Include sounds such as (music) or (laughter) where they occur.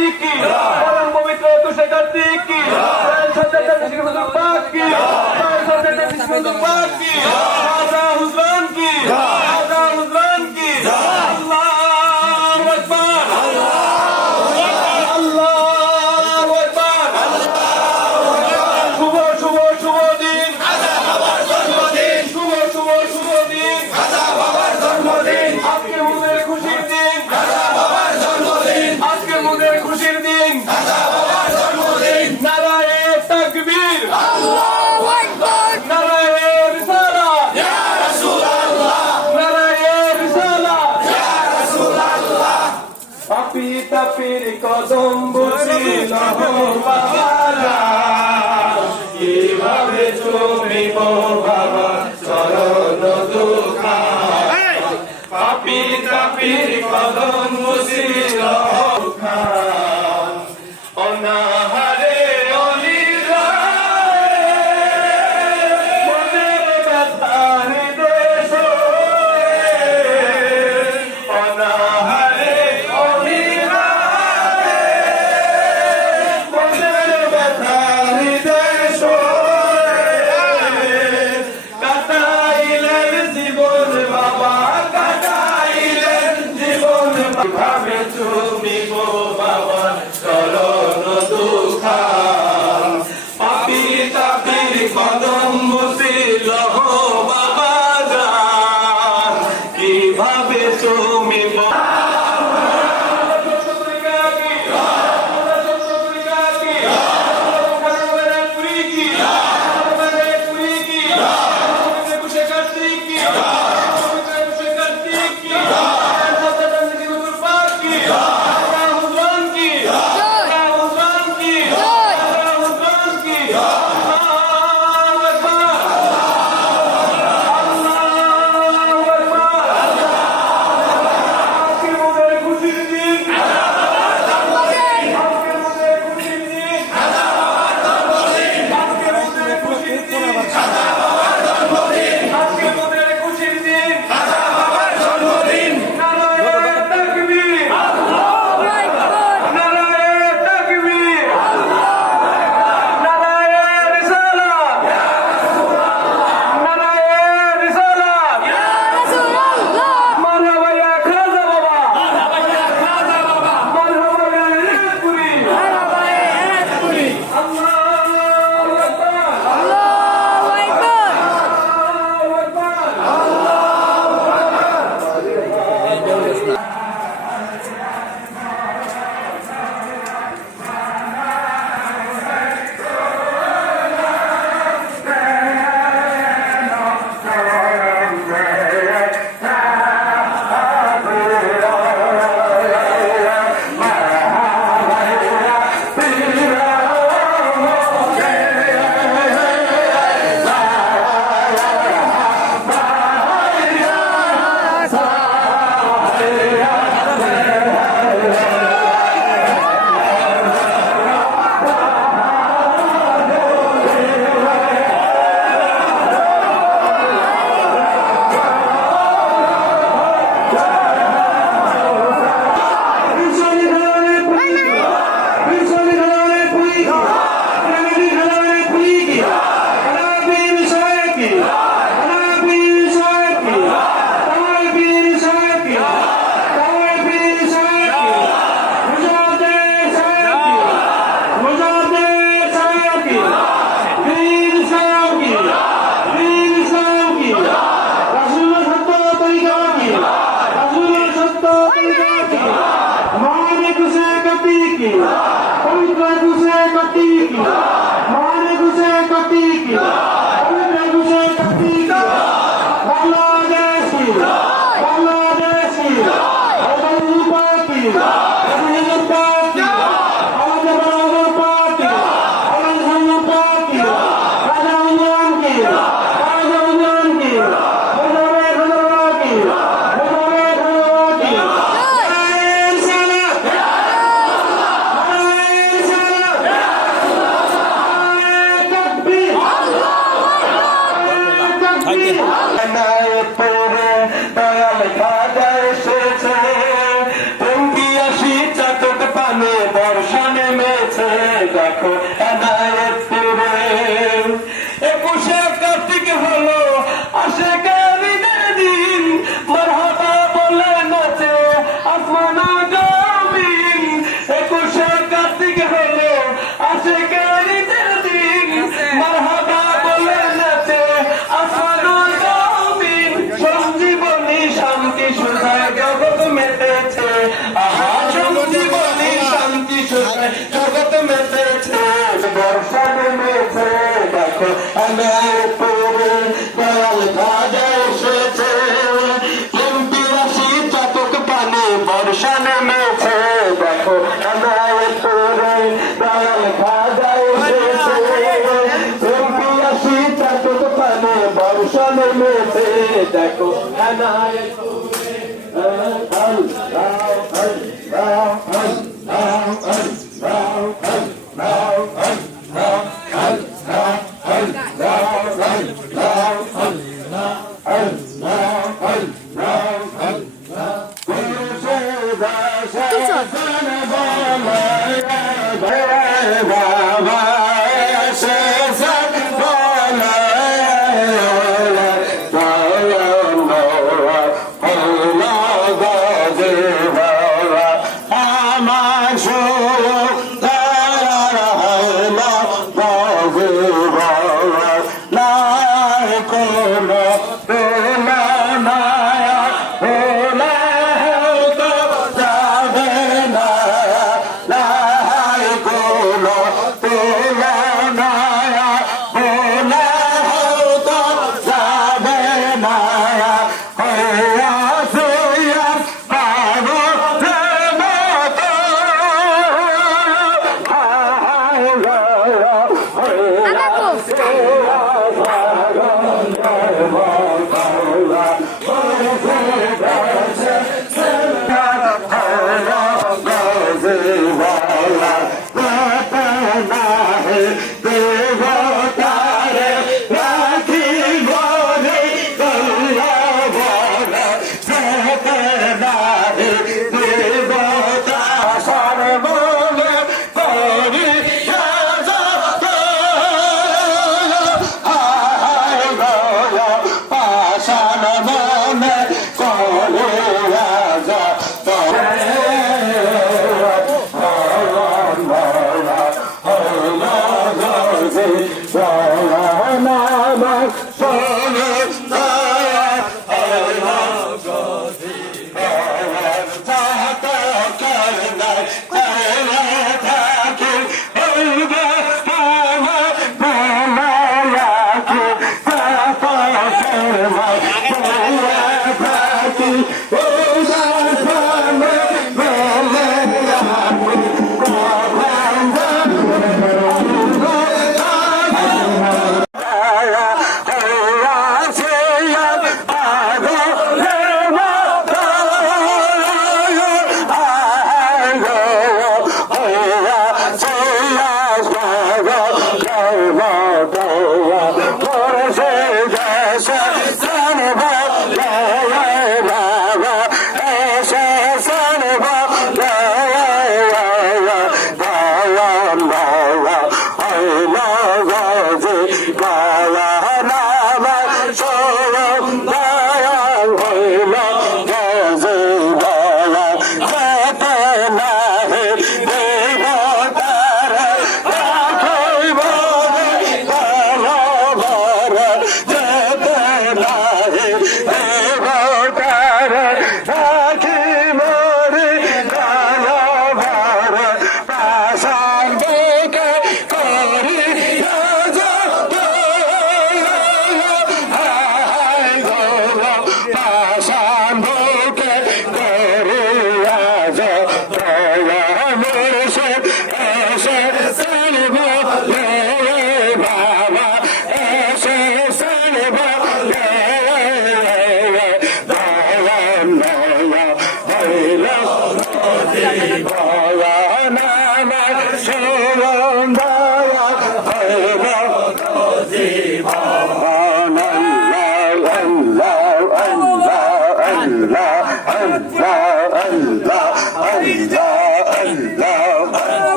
সত্যিকার দিকে সত্যি সত্যি সত্যি সত্যি সত্যি সত্যি সত্যি সত্যি সত্যি সত্যি সত্যি সত্যি সত্যি সত্যি before. तव्हां (laughs) Ah, ah, ah, ah, Let's oh. go! Oh. say, why?